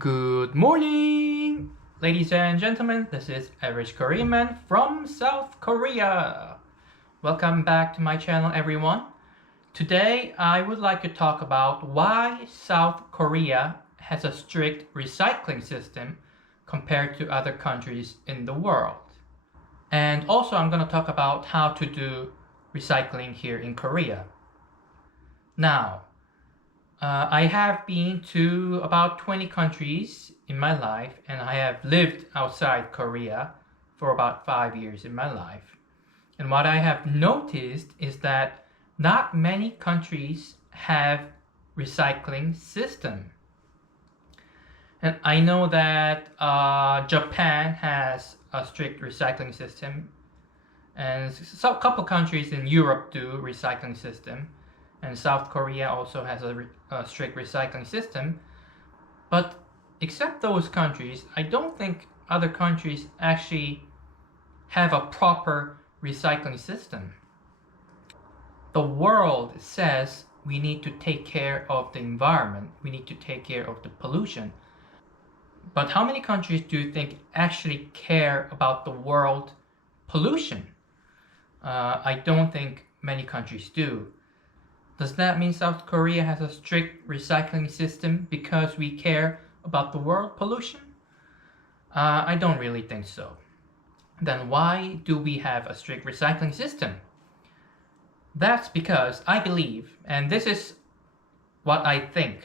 Good morning, ladies and gentlemen. This is Average Korean Man from South Korea. Welcome back to my channel, everyone. Today, I would like to talk about why South Korea has a strict recycling system compared to other countries in the world. And also, I'm going to talk about how to do recycling here in Korea. Now, I have been to about 20 countries in my life, and I have lived outside Korea for about 5 years in my life. And what I have noticed is that not many countries have recycling system. And I know that Japan has a strict recycling system, and a couple countries in Europe do recycling system, and South Korea also has a strict recycling system. But except those countries, I don't think other countries actually have a proper recycling system. The world says we need to take care of the environment, we need to take care of the pollution. But how many countries do you think actually care about the world pollution? I don't think many countries do. Does that mean South Korea has a strict recycling system because we care about the world pollution? I don't really think so. Then why do we have a strict recycling system? That's because I believe, and this is what I think,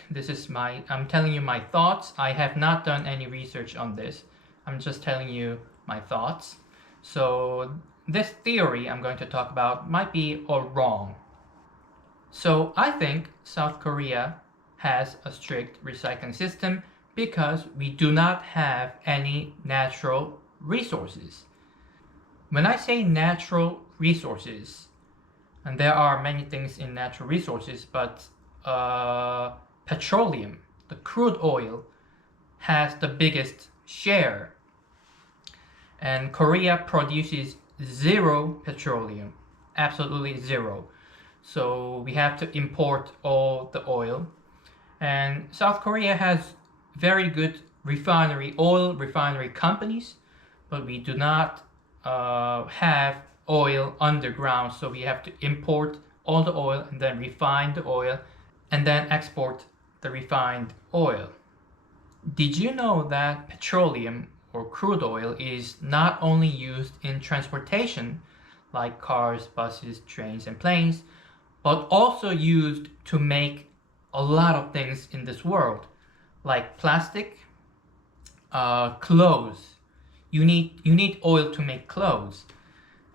I'm telling you my thoughts. I have not done any research on this. I'm just telling you my thoughts. So this theory I'm going to talk about might be all wrong. So I think South Korea has a strict recycling system because we do not have any natural resources. When I say natural resources, and there are many things in natural resources, but petroleum, the crude oil, has the biggest share. And Korea produces zero petroleum, absolutely zero. So we have to import all the oil. And South Korea has very good oil refinery companies, but we do not have oil underground, so we have to import all the oil and then refine the oil and then export the refined oil. Did you know that petroleum or crude oil is not only used in transportation like cars, buses, trains, and planes, but also used to make a lot of things in this world, like plastic, clothes. You need oil to make clothes,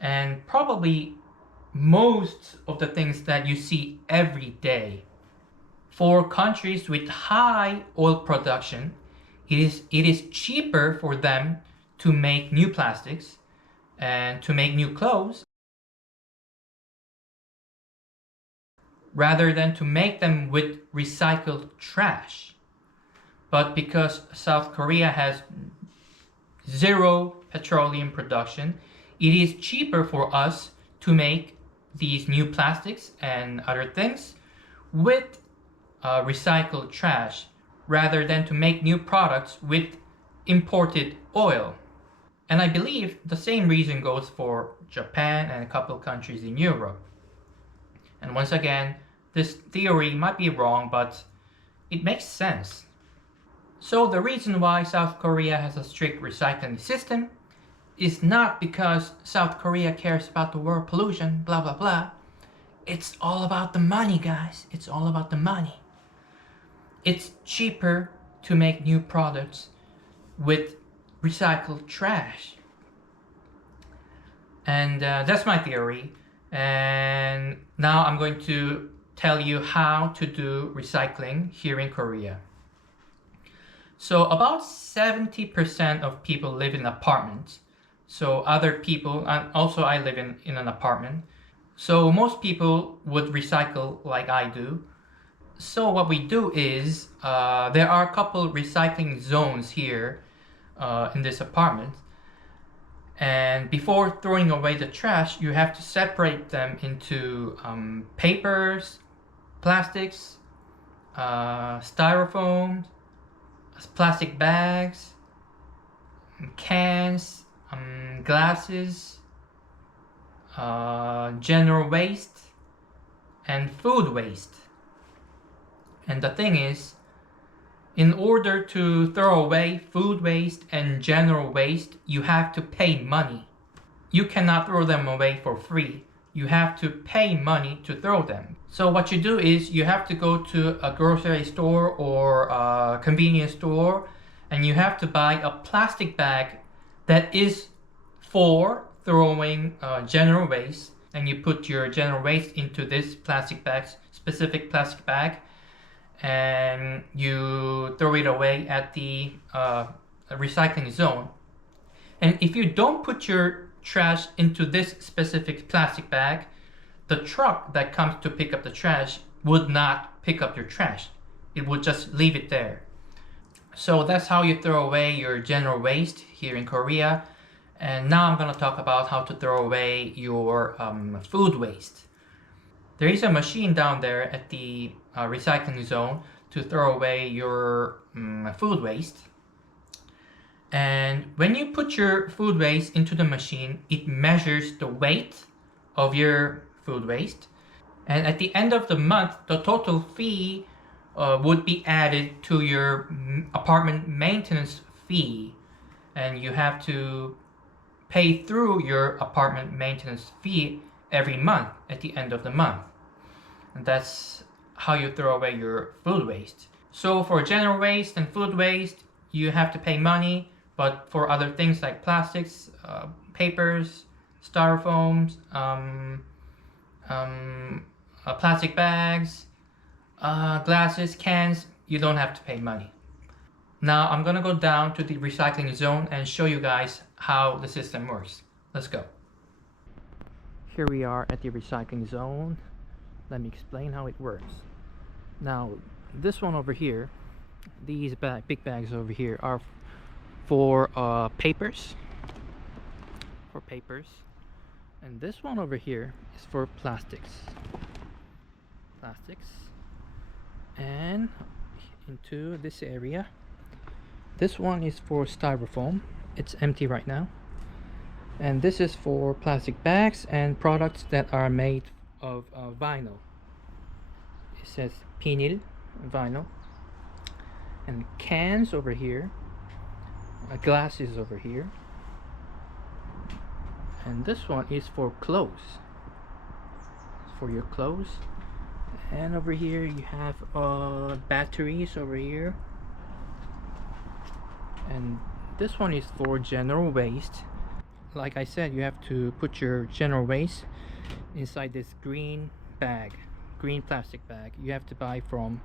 and probably most of the things that you see every day. For countries with high oil production, it is cheaper for them to make new plastics and to make new clothes rather than to make them with recycled trash. But because South Korea has zero petroleum production, it is cheaper for us to make these new plastics and other things with recycled trash rather than to make new products with imported oil. And I believe the same reason goes for Japan and a couple of countries in Europe. And once again, this theory might be wrong, but it makes sense. So the reason why South Korea has a strict recycling system is not because South Korea cares about the world pollution, blah, blah, blah. It's all about the money, guys. It's all about the money. It's cheaper to make new products with recycled trash. And that's my theory. And now I'm going to tell you how to do recycling here in Korea. So about 70% of people live in apartments. So other people, and also I live in an apartment. So most people would recycle like I do. So what we do is, there are a couple recycling zones here in this apartment. And before throwing away the trash, you have to separate them into papers, plastics, styrofoam, plastic bags, cans, glasses, general waste, and food waste. And the thing is, in order to throw away food waste and general waste, you have to pay money. You cannot throw them away for free. You have to pay money to throw them. So what you do is you have to go to a grocery store or a convenience store, and you have to buy a plastic bag that is for throwing general waste, and you put your general waste into this plastic bag, specific plastic bag, and you throw it away at the recycling zone. And if you don't put your trash into this specific plastic bag, the truck that comes to pick up the trash would not pick up your trash. It would just leave it there. So that's how you throw away your general waste here in Korea. And now I'm going to talk about how to throw away your food waste. There is a machine down there at the recycling zone to throw away your food waste. And when you put your food waste into the machine, it measures the weight of your food waste. And at the end of the month, the total fee would be added to your apartment maintenance fee. And you have to pay through your apartment maintenance fee every month at the end of the month. And that's how you throw away your food waste. So for general waste and food waste, you have to pay money, but for other things like plastics, papers, styrofoams, plastic bags, glasses, cans, you don't have to pay money. Now I'm gonna go down to the recycling zone and show you guys how the system works. Let's go. Here we are at the recycling zone. Let me explain how it works. Now this one over here, these big bags over here are for papers, and this one over here is for plastics, and into this area, this one is for styrofoam. It's empty right now. And this is for plastic bags and products that are made of vinyl. It says vinyl, and cans over here, glasses over here, and this one is for clothes. It's for your clothes. And over here you have batteries over here, and this one is for general waste. Like I said, you have to put your general waste inside this green plastic bag you have to buy from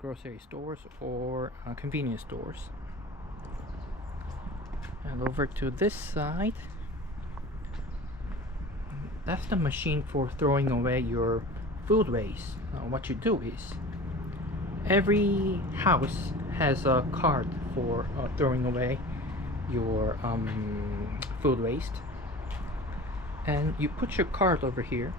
grocery stores or convenience stores. And over to this side, that's the machine for throwing away your food waste. What you do is, every house has a cart for throwing away your food waste, and you put your cart over here.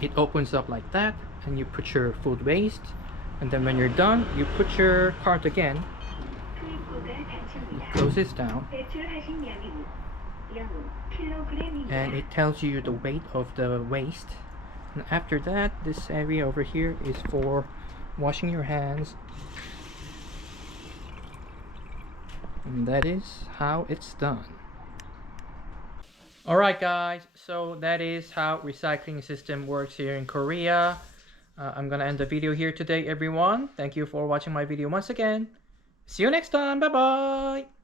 It opens up like that, and you put your food waste, and then when you're done, you put your cart again. It closes down, and it tells you the weight of the waste. And after that, this area over here is for washing your hands, and that is how it's done. Alright guys, so that is how recycling system works here in Korea. I'm gonna end the video here today, everyone. Thank you for watching my video once again. See you next time. Bye bye.